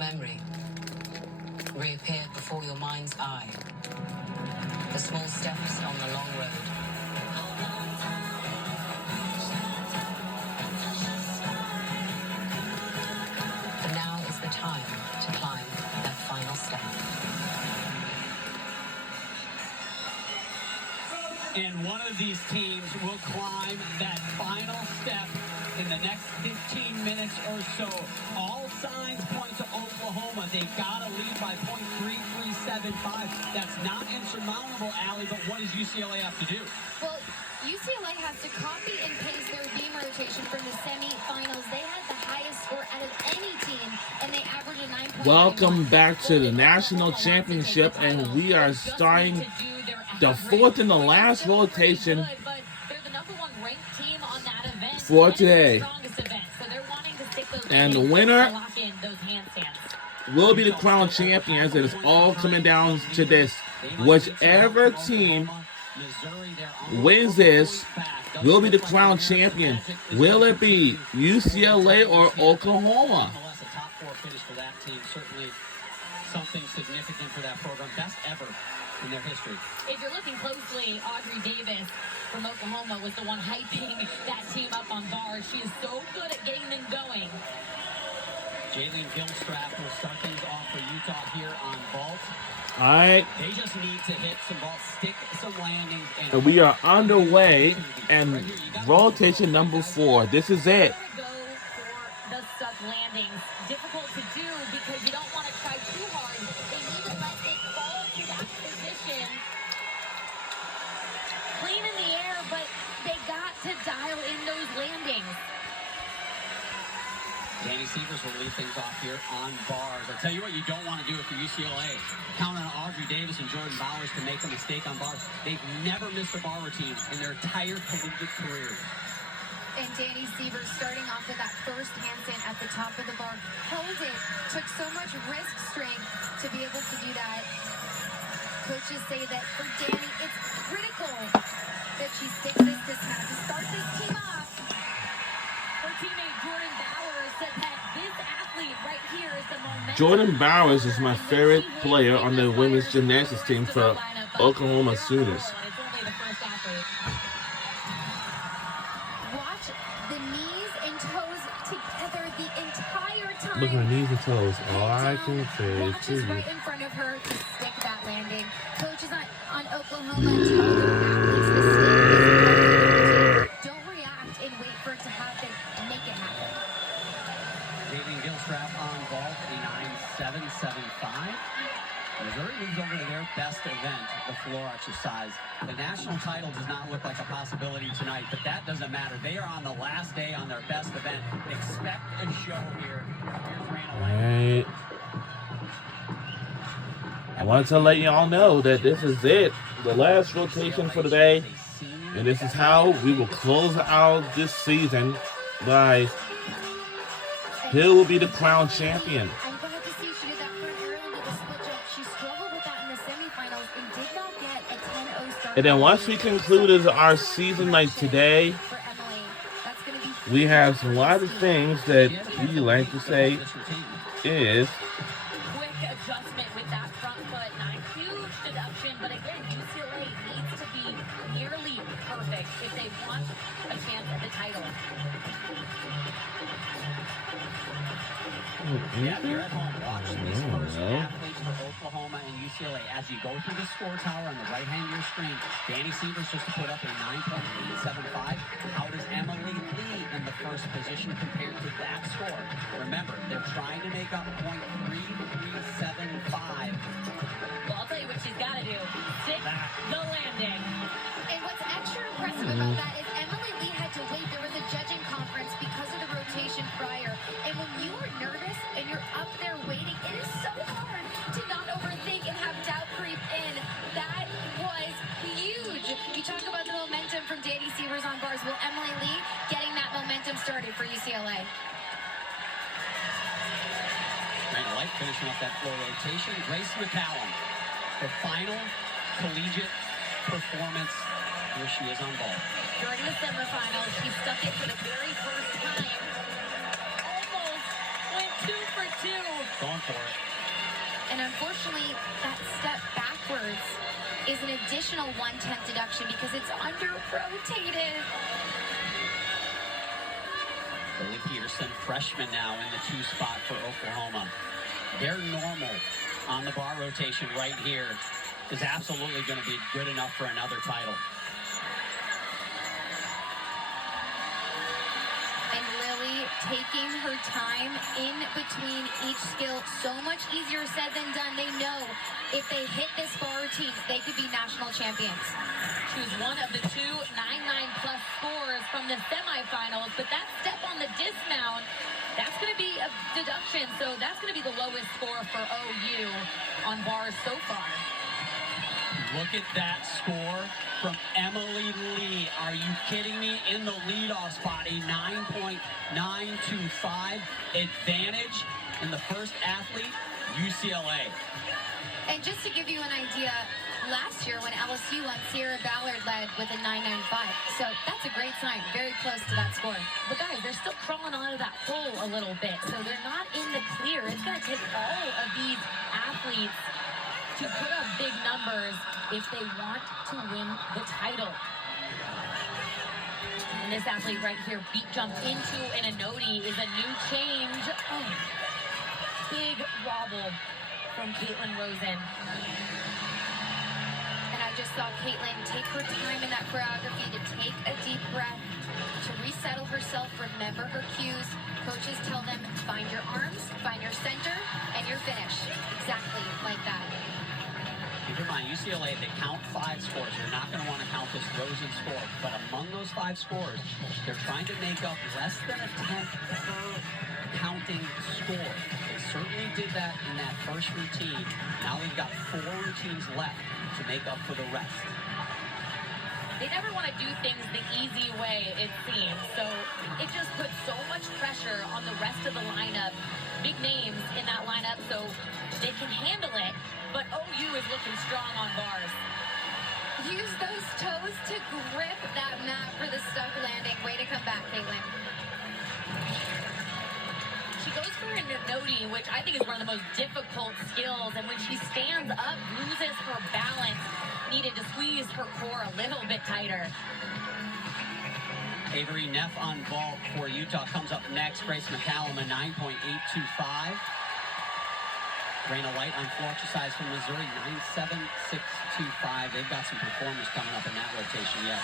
memory reappeared before your mind's eye. The small steps on the long road. And now is the time to climb that final step. And one of these teams will climb that final step in the next 15 minutes or so. All signs point to Oklahoma. They got to lead by .3375. That's not insurmountable, Allie, but what does UCLA have to do? Well, UCLA has to copy and paste their beam rotation from the semifinals. They had the highest score out of any team, and they averaged a 9.9. Welcome back to the national championship, and we are starting the fourth and the last rotation for today. And the winner will be the crown champion, as it is all coming down to this. Whichever team wins this will be the crown champion. Will it be UCLA or Oklahoma? Nonetheless, a top four finish for that team. Certainly something significant for that program. Best ever in their history. If you're looking closely, Audrey Davis from Oklahoma was the one hyping that team up on bars. She is so good at getting them going. Jaylene Gilstrap will start things off for Utah here on vault. All right. They just need to hit some vaults, stick some landings. And we are underway, and rotation number 4. This is it. Go for the stuck landings. Difficult to do because you don't want to try too hard. They need to let it fall to that position. Clean in the air, but they got to dial in those landings. Danny Sievers will lead things off here on bars. I'll tell you what you don't want to do if you're UCLA. Count on Audrey Davis and Jordan Bowers to make a mistake on bars. They've never missed a bar routine in their entire collegiate careers. And Danny Sievers starting off with that first handstand at the top of the bar. Held it. Took so much wrist strength to be able to do that. Coaches say that for Danny, it's critical that she sticks this dismount to start this team off. Her teammate Jordan Bowers said that this athlete right here is the momentum. Jordan Bowers is my favorite player on the women's gymnastics team for Oklahoma Sooners. Watch the knees and toes together the entire time. Look at her knees and toes. All I can say Watch to is you. right in front of her to stick that landing. Coaches on Oklahoma tell their athletes to stick. Don't react and wait for it to happen. Make it happen. Jaylene Gilstrap on vault, a 9.775. Missouri moves over to their best event, the floor exercise. The national title does not look like a possibility tonight, but that doesn't matter. They are on the last day on their best event. Expect a show here. Here's Raina Lang. Right. I wanted to let y'all know that this is it, the last rotation for today, and this is how we will close out this season by Hill will be the crown champion. I'm glad to see she did that front aerial into the split jump. She struggled with that in the semifinals and did not get a 10-0 start. And then once we concluded our season like today, For Emily, that's going to be we have a lot of things that we like to say is quick adjustment with that front foot. Not a huge deduction, but again, UCLA needs to be nearly perfect if they want a chance at the title. Yeah, if you're at home, watch these first athletes for Oklahoma and UCLA. As you go through the score tower on the right hand of your screen, Danny Sievers just to put up a 9.875. How does Emily Lee in the first position compare to that score? Remember, they're trying to make up .3375. Well, I'll tell you what she's got to do. Stick the landing. And what's extra impressive about that is Emily Lee had to wait. There was a judging conference because of the rotation prior. And when you are nervous and you're up there waiting, it is so hard to not overthink and have doubt creep in. That was huge. You talk about the momentum from Danny Sievers on bars. Well, Emily Lee getting that momentum started for UCLA. Raina Light finishing up that floor rotation. Grace McCallum, her final collegiate performance. Here she is on ball. During the semifinals, she stuck it for the very first time. Almost went 2 for 2. Going for it. And unfortunately, that step backwards is an additional 1/10 deduction because it's under-rotated. Lily Peterson, freshman now in the 2 spot for Oklahoma. Their normal on the bar rotation right here is absolutely going to be good enough for another title. And Lily taking her time in between each skill. So much easier said than done. They know if they hit this bar routine, they could be national champions. She was one of the 2 9-9+ scores from the semifinals, but that step on the dismount, that's going to be a deduction, so that's going to be the lowest score for OU on bars so far. Look at that score from Emily Lee. Are you kidding me? In the leadoff spot, a 9.925 advantage in the first athlete, UCLA. And just to give you an idea, last year when LSU won, Sierra Ballard led with a 9.95. So that's a great sign. Very close to that score. But guys, they're still crawling out of that hole a little bit, so they're not in the clear. It's going to take all of these athletes to put up big numbers if they want to win the title. And this athlete right here, beat jump into an Anodi, is a new change. Oh, big wobble from Caitlin Rosen. And I just saw Caitlin take her time in that choreography to take a deep breath, to resettle herself, remember her cues. Coaches tell them, find your arms, find your center, and you're finished. Exactly like that. Keep in mind, UCLA, they count 5 scores. They're not going to want to count this Rosen score. But among those 5 scores, they're trying to make up less than a 10th per counting score. They certainly did that in that first routine. Now they've got 4 routines left to make up for the rest. They never want to do things the easy way, it seems. So it just puts so much pressure on the rest of the lineup. Big names in that lineup, so they can handle it. But OU is looking strong on bars. Use those toes to grip that mat for the stuck landing. Way to come back, Caitlin. She goes for a Nodi, which I think is one of the most difficult skills. And when she stands up, loses her balance. Needed to squeeze her core a little bit tighter. Avery Neff on vault for Utah comes up next. Grace McCallum, a 9.825. Raina White on floor exercise from Missouri, 9.7625. They've got some performers coming up in that rotation yet.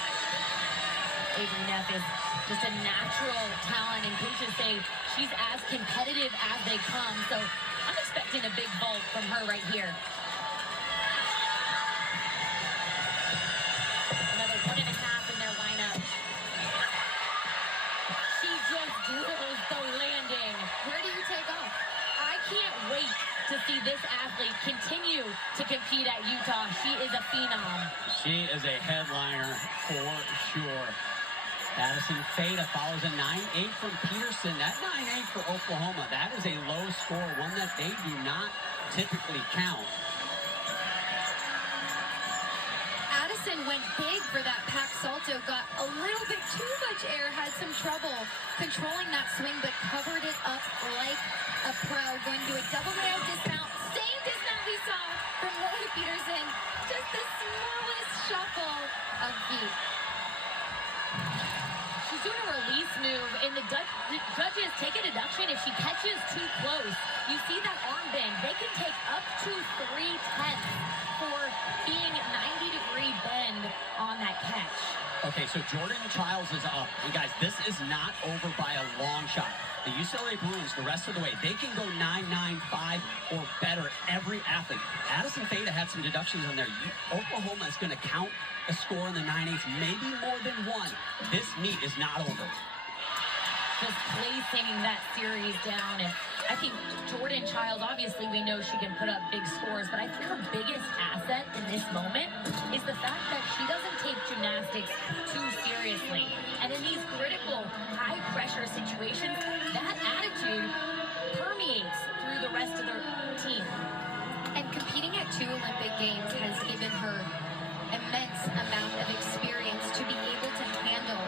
Avery Neff is just a natural talent, and coaches say she's as competitive as they come. So I'm expecting a big vault from her right here. Another 1.5 in their lineup. She just drills the landing. Where do you take off? I can't wait to see this athlete continue to compete at Utah. She is a phenom. She is a headliner for sure. Addison Fada follows a 9.8 from Peterson. That 9.8 for Oklahoma, that is a low score, one that they do not typically count. Addison went big for that pack salto, got a little bit too much air, had some trouble controlling that swing, but covered it up like a pro. Going to do a double layout dismount. Same dismount we saw from Lily Peterson. Just the smallest shuffle of feet. She's doing a release move, and the judges take a deduction if she catches too close. You see that arm bend. They can take up to 3/10 for being 90-degree bend on that catch. Okay, so Jordan Childs is up. And guys, this is not over by a long shot. The UCLA Bruins, the rest of the way, they can go 9.95 or better, every athlete. Addison Fada had some deductions on there. Oklahoma is going to count a score in the 9.8s, maybe more than one. This meet is not over. Just placing that series down. And I think Jordan Childs, obviously we know she can put up big scores, but I think her biggest asset in this moment is the fact that she doesn't take gymnastics too seriously. And in these critical, high-pressure situations, that attitude permeates through the rest of the team. And competing at 2 Olympic Games has given her immense amount of experience to be able to handle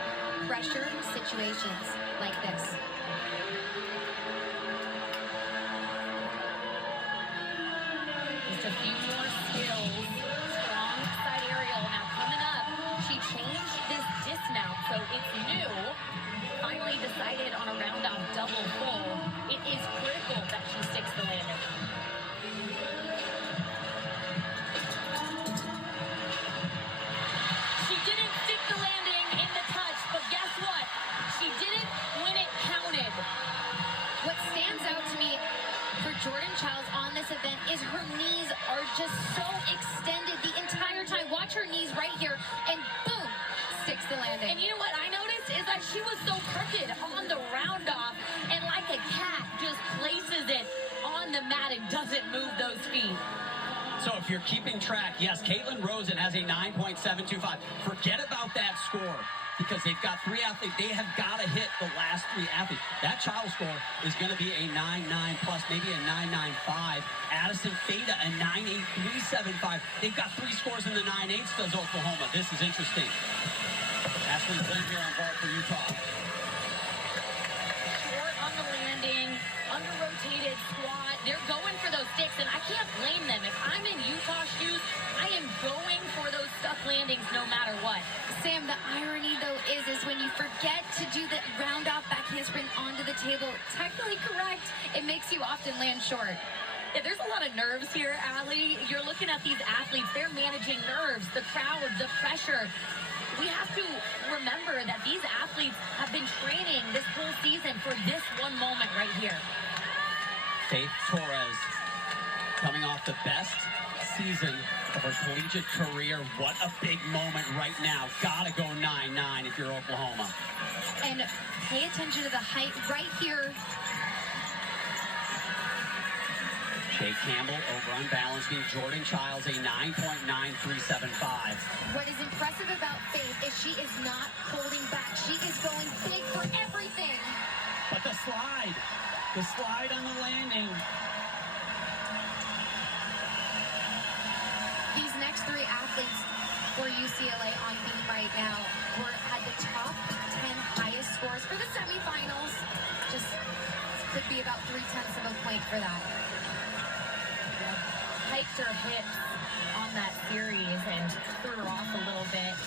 pressure situations like this. just a few more skills. Strong side aerial. Now coming up, she changed this dismount, so it's new. Finally decided on a round-off double full. It is critical that she sticks the landing. She didn't stick the landing in the touch, but guess what? She did it when it counted. What stands out to me for Jordan Childs on this event is her knees are just so extended the entire time. Watch her knees right here, and boom, sticks the landing. And you know what I noticed is that she was so crooked on the round off, and like a cat just places it on the mat and doesn't move those feet. So if you're keeping track, yes, Caitlin Rosen has a 9.725. Forget about that score because they've got 3 athletes. They have got to hit the last 3 athletes. That child score is going to be a 9.9 plus, maybe a 9.95. Addison Theta, a 9.8375. They've got 3 scores in the 9.8s, does Oklahoma. This is interesting. Ashley Glenn here on vault for Utah. Short on the landing, under-rotated squat. They're going for those sticks, and I can't blame them. If I'm in Utah shoes, I am going for those stuck landings no matter what. Sam, the irony, though, is when you forget to do the round-off back handspring onto the table, technically correct, it makes you often land short. Yeah, there's a lot of nerves here, Allie. You're looking at these athletes. They're managing nerves, the crowd, the pressure. We have to remember that these athletes have been training this whole season for this one moment right here. Faith Torres coming off the best season of her collegiate career. What a big moment right now. Gotta go 9.9 if you're Oklahoma. And pay attention to the height right here. Jake Campbell over unbalancing Jordan Childs, a 9.9375. What is impressive about Faith is she is not holding back. She is going big for everything. But the slide on the landing. These next 3 athletes for UCLA on beam right now had the top 10 highest scores for the semifinals. Just could be about 0.3 of a point for that. Hiked her hips on that series and threw her off a little bit.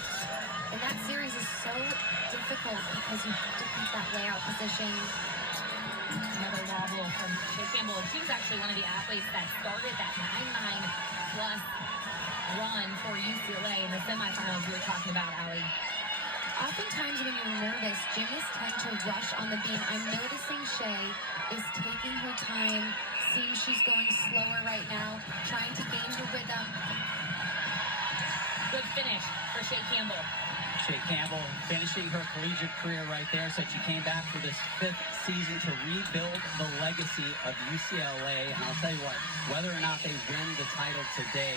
And that series is so difficult because you have to keep that layout position. Another wobble from Jake Campbell. She was actually one of the athletes that started that 9.9 plus run for UCLA in the semifinals we were talking about, Allie. Oftentimes when you're nervous, gymnasts tend to rush on the beam. I'm noticing Shea is taking her time, seeing she's going slower right now, trying to gain her rhythm. Good finish for Shea Campbell. Shea Campbell finishing her collegiate career right there. Said she came back for this 5th season to rebuild the legacy of UCLA. And I'll tell you what, whether or not they win the title today,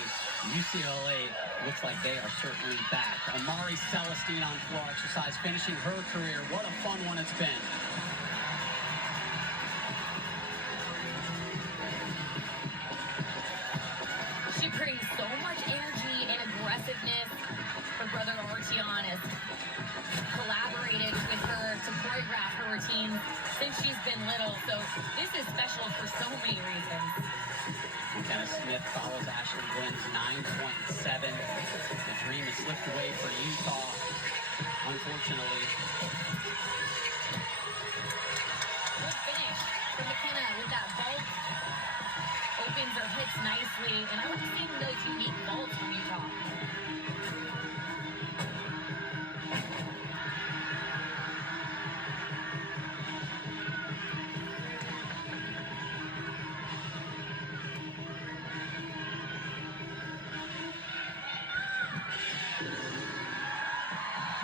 UCLA looks like they are certainly back. Amari Celestine on floor exercise, finishing her career. What a fun one it's been. She brings so much energy and aggressiveness. Her brother Artion has collaborated with her to choreograph her routine since she's been little. So this is special for so many reasons. Dennis Smith follows Ashley Glynn's 9.7. The dream has slipped away for Utah, unfortunately. Good finish from McKenna with that vault. Opens her hips nicely. And I wasn't seeing those unique vaults from Utah.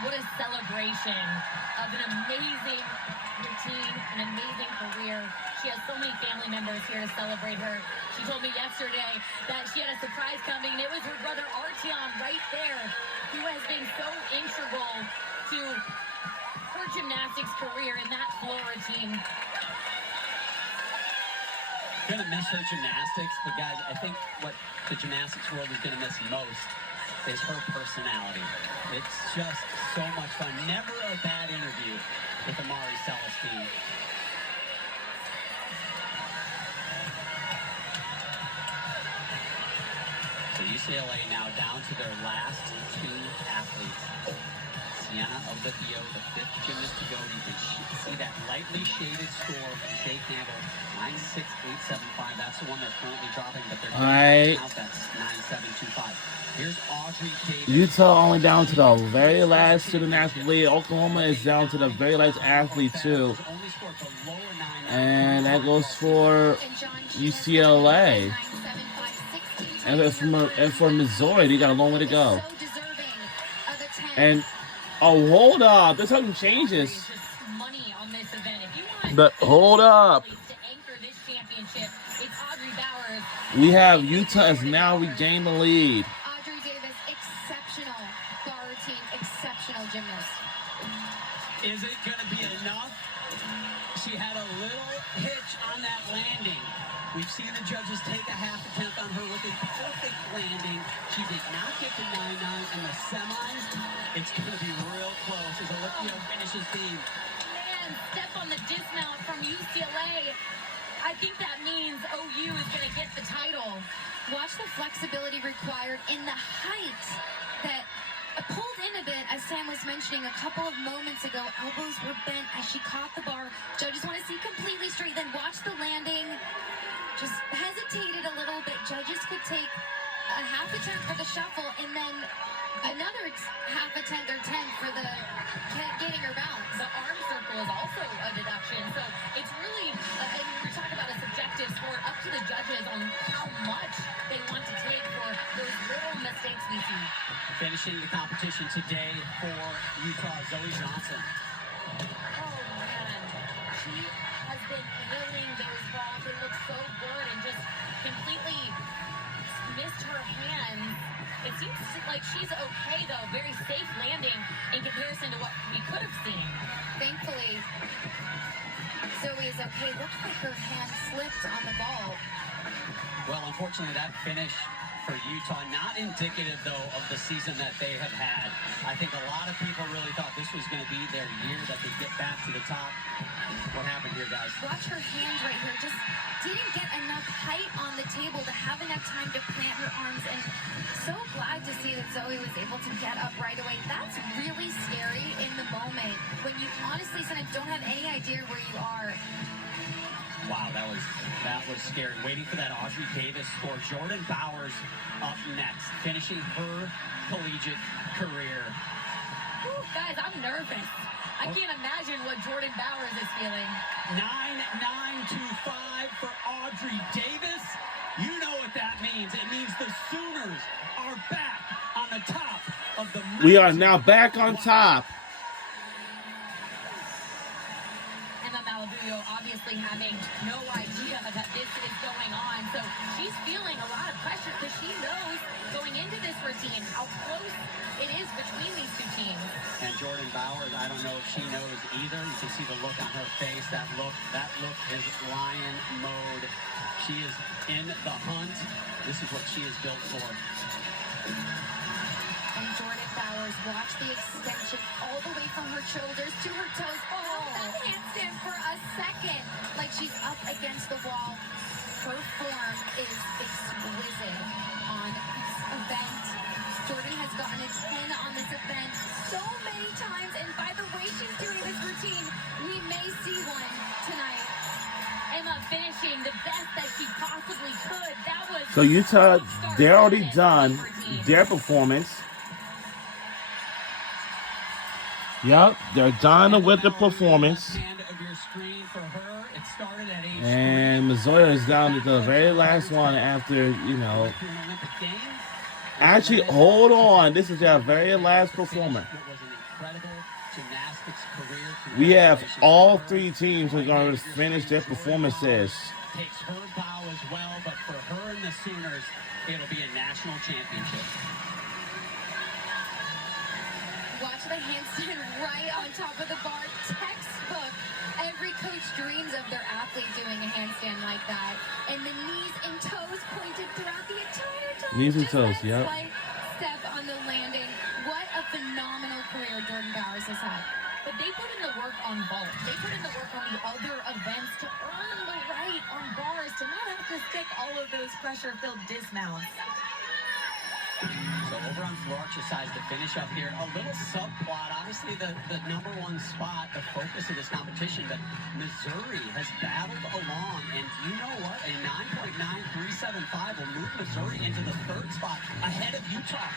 What a celebration of an amazing routine, an amazing career. She has so many family members here to celebrate her. She told me yesterday that she had a surprise coming. It was her brother Artion right there, who has been so integral to her gymnastics career in that floor routine. Gonna miss her gymnastics, but guys, I think what the gymnastics world is gonna miss most is her personality. It's just so much fun. Never a bad interview with Amari Celestine. UCLA now down to their last 2 athletes. Sienna Olivio, the 5th gymnast to go. You can see that lightly shaded score from Shay Campbell, 96875. That's the one they're currently dropping, but they're going to count that 9725. Here's Audrey Davis. Utah only down to the very last to the National League. Oklahoma is down to the very last athlete too. And that goes for UCLA. And for Missouri, they got a long way to go. And hold up, there's something changes. But hold up. We have Utah has now regained the lead. Audrey Davis, exceptional bar routine, exceptional gymnast. Is it going to be enough? She had a little hitch on that landing. We've seen the judges take a half attempt on her with a perfect landing. She did not get to 9-9 in the semis. It's going to be real close as Olivia finishes team. Man, step on the dismount from UCLA. I think that means OU is going to get the title. Watch the flexibility required in the height that pulled in a bit, as Sam was mentioning a couple of moments ago. Elbows were bent as she caught the bar. Judges want to see completely straight. Then watch the landing. Just hesitated a little bit. Judges could take a half attempt for the shuffle and then another half attempt or 10 for the getting her balance. The arm circle is also a deduction. So it's really, and we're talking about a subjective sport, up to the judges on how much they want to take for those little mistakes we see. Finishing the competition today for Utah, Zoe Johnson. Oh, man. She has been nailing those balls. They look so good and just completely missed her hand. It seems like she's okay, though. Very safe landing in comparison to what we could have seen. Thankfully, Zoe is okay. Looks like her hand slipped on the ball. Well, unfortunately, that finish for Utah, not indicative, though, of the season that they have had. I think a lot of people really thought this was going to be their year, that they get back to the top. What happened here, guys? Watch her hands right here. Just didn't get enough height on the table to have enough time to plant her arms. And so glad to see that Zoe was able to get up right away. That's really scary in the moment when you honestly sometimes don't have any idea where you are. Wow, that was scary. Waiting for that Audrey Davis score. Jordan Bowers up next, finishing her collegiate career. Whew, guys, I'm nervous. I can't imagine what Jordan Bowers is feeling. 9.925 for Audrey Davis. You know what that means. It means the Sooners are back on the top of the mountain. We are now back on top. Emma Malabuyo obviously having no idea that this is going on. So she's feeling a lot of pressure because she knows going into this routine how close it is between these two teams. And Jordan Bowers, I don't know if she knows either. You can see the look on her face. That look is lion mode. She is in the hunt. This is what she is built for. And Jordan Bowers, watch the extension all the way from her shoulders to her toes. Oh, that handstand for a second. Like she's up against the wall. Her form is exquisite on this event. Jordan has gotten a 10 on this event so many times. And by the way she's doing this routine, we may see one tonight. Emma finishing the best that she possibly could. That was So Utah, they're already done their performance. Yep, they're done with the performance. And Missouri is down to the very last one after, you know. Actually, hold on. This is their very last performer. We have all three teams who are going to finish their performances. Takes her bow as well, but for her and the Sooners, it'll be a national championship. Watch the handstand right on top of the bar. Textbook. Every coach dreams of their athlete doing a handstand like that. And the knees and toes pointed throughout the entire time. Knees and Just toes, that yep. slight step on the landing. What a phenomenal career Jordan Bowers has had. But they put in the work on vault. They put in the work on the other events to earn the right on bars to not have to stick all of those pressure-filled dismounts. So over on floor exercise to finish up here. A little subplot. Obviously the number one spot, the focus of this competition, but Missouri has battled along. And you know what? A 9.9375 will move Missouri into the third spot ahead of Utah.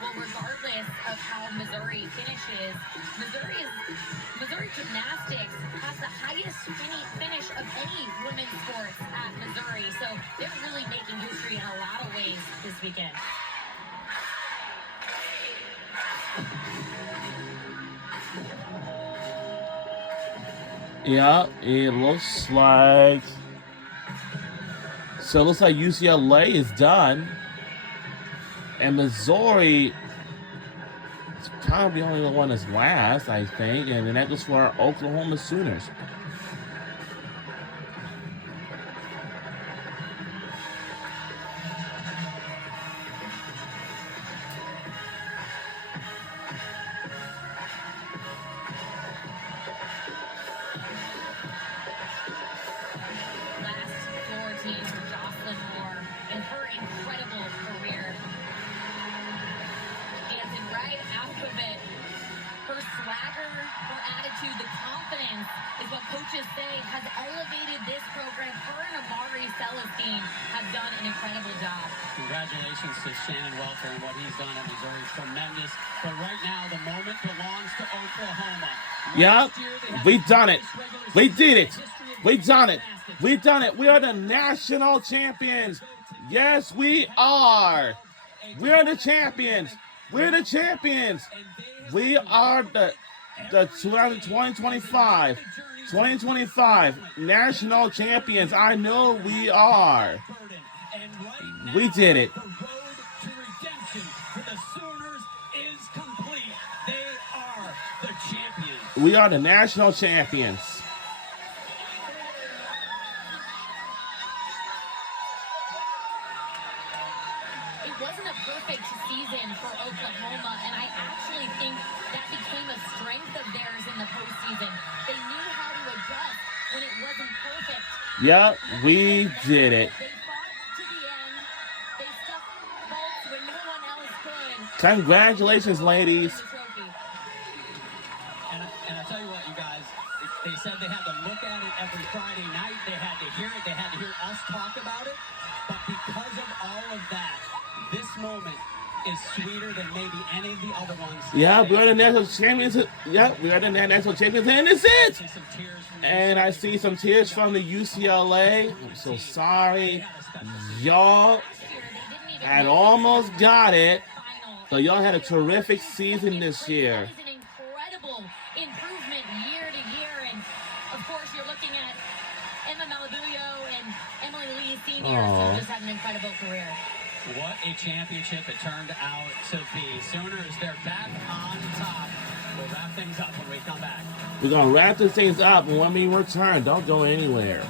Well, regardless of how Missouri finishes, Missouri gymnastics has the highest finish of any women's sports at Missouri. So they're really making history in a lot of ways this weekend. Yeah, it looks like. So it looks like UCLA is done. And Missouri is probably the only one that's last, I think. And then that goes for our Oklahoma Sooners. Congratulations to Shannon Welker and what he's done at Missouri is tremendous. But right now, the moment belongs to Oklahoma. Yep, we done it. We did it. We done it. We done it. We are the national champions. Yes, we are. We are the champions. We're the champions. We are the 2025 national champions. I know we are. We did it. The road to redemption for the Sooners is complete. They are the champions. We are the national champions. It wasn't a perfect season for Oklahoma, and I actually think that became a strength of theirs in the postseason. They knew how to adjust when it wasn't perfect. Yep, we did it. Congratulations, ladies. And I tell you what, you guys, they said they had to look at it every Friday night. They had to hear it. They had to hear us talk about it. But because of all of that, this moment is sweeter than maybe any of the other ones. Yeah, we are the national champions. Yeah, we are the national champions. And it's it. And I see some tears from the UCLA. I'm so sorry. Y'all had almost got it. So y'all had a terrific season this year. That is an incredible improvement year to year. And, of course, you're looking at Emma Malabuyo and Emily Lee Sr. who just had an incredible career. What a championship it turned out to be. Sooners, they're back on top. We'll wrap things up when we come back. We're going to wrap these things up when we return. Don't go anywhere.